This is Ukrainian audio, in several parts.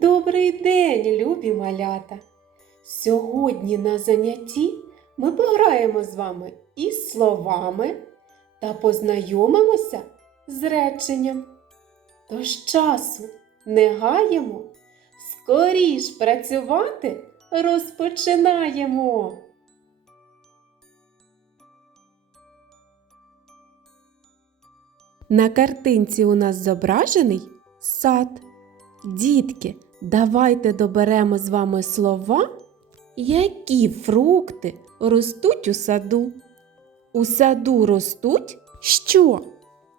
Добрий день, любі малята! Сьогодні на занятті ми пограємо з вами із словами та познайомимося з реченням. Тож часу не гаємо, скоріш працювати розпочинаємо. На картинці у нас зображений сад. Дітки, давайте доберемо з вами слова, які фрукти ростуть у саду. У саду ростуть що?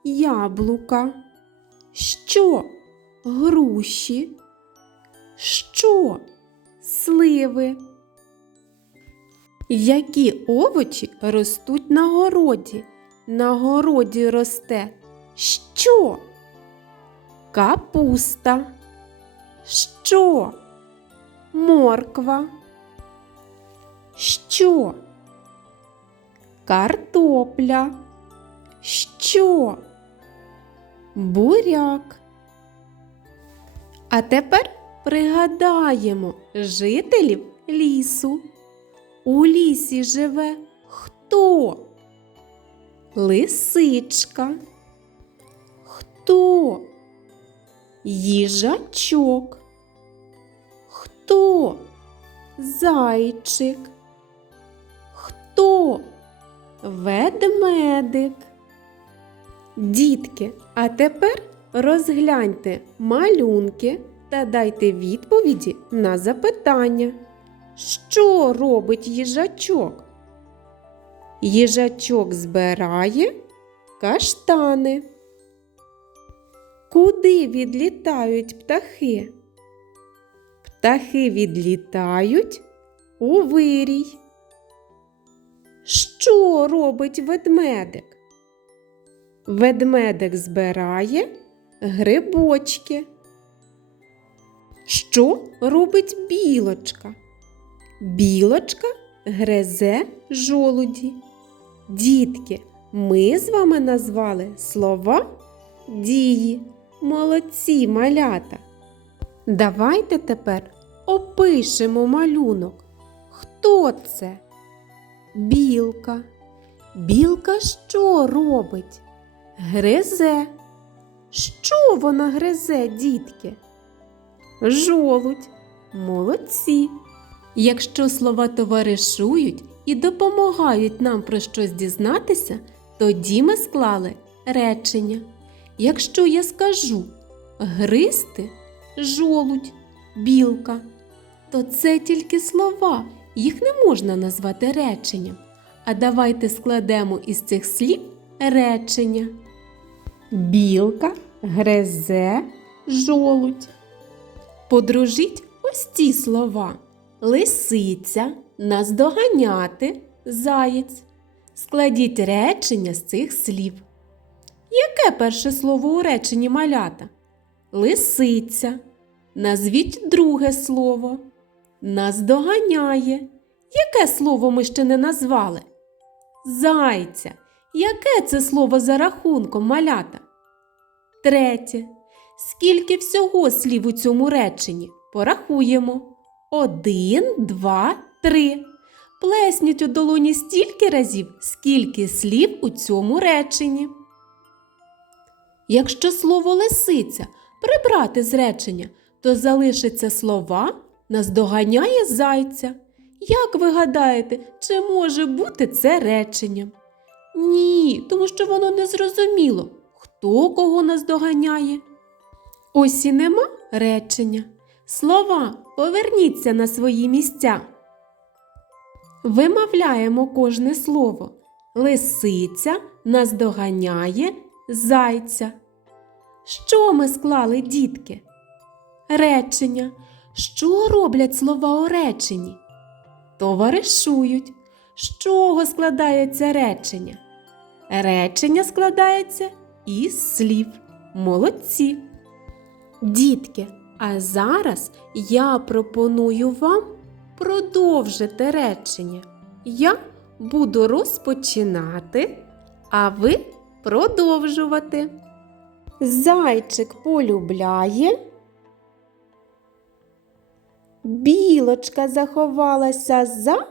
Яблука, що? Груші, що? Сливи. Які овочі ростуть на городі? На городі росте що? Капуста. Що? Морква. Що? Картопля. Що? Буряк. А тепер пригадаємо жителів лісу. У лісі живе хто? Лисичка. Хто? Їжачок. Хто? Зайчик. Хто? Ведмедик. Дітки, а тепер розгляньте малюнки та дайте відповіді на запитання. Що робить їжачок? Їжачок збирає каштани. Куди відлітають птахи? Птахи відлітають у вирій. Що робить ведмедик? Ведмедик збирає грибочки. Що робить білочка? Білочка гризе жолуді. Дітки, ми з вами назвали слова дії. Молодці малята. Давайте тепер опишемо малюнок. Хто це? Білка. Білка що робить? Гризе. Що вона гризе, дітки? Жолудь. Молодці. Якщо слова товаришують і допомагають нам про щось дізнатися, тоді ми склали речення. Якщо я скажу гристи, жолудь, білка, то це тільки слова, їх не можна назвати реченням. А давайте складемо із цих слів речення. Білка, гризе, жолудь. Подружіть ось ці слова. Лисиця, наздоганяти, заєць. Складіть речення з цих слів. Яке перше слово у реченні малята? Лисиця. Назвіть друге слово. Наздоганяє. Яке слово ми ще не назвали? Зайця. Яке це слово за рахунком малята? Третє. Скільки всього слів у цьому реченні? Порахуємо. Один, два, три. Плесніть у долоні стільки разів, скільки слів у цьому реченні. Якщо слово лисиця прибрати з речення, то залишиться слова наздоганяє зайця. Як ви гадаєте, чи може бути це реченням? Ні, тому що воно не зрозуміло, хто кого наздоганяє. Ось і нема речення. Слова поверніться на свої місця. Вимовляємо кожне слово. Лисиця наздоганяє зайця. Що ми склали, дітки? Речення. Що роблять слова у реченні? Товаришують. З чого складається речення? Речення складається із слів. Молодці. Дітки, а зараз я пропоную вам продовжити речення. Я буду розпочинати, а ви продовжувати. Зайчик полюбляє Білочка заховалася за.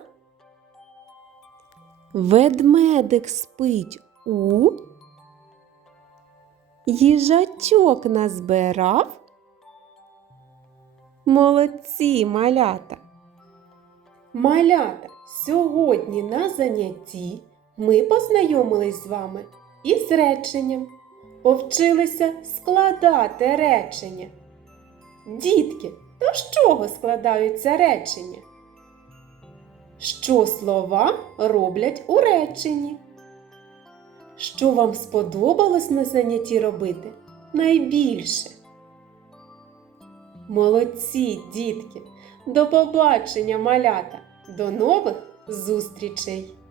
Ведмедик спить у. Їжачок назбирав. Молодці малята. Малята, сьогодні на занятті ми познайомились з вами із реченням, повчилися складати речення. Дітки, то з чого складаються речення? Що слова роблять у реченні? Що вам сподобалось на занятті робити найбільше? Молодці, дітки! До побачення, малята! До нових зустрічей!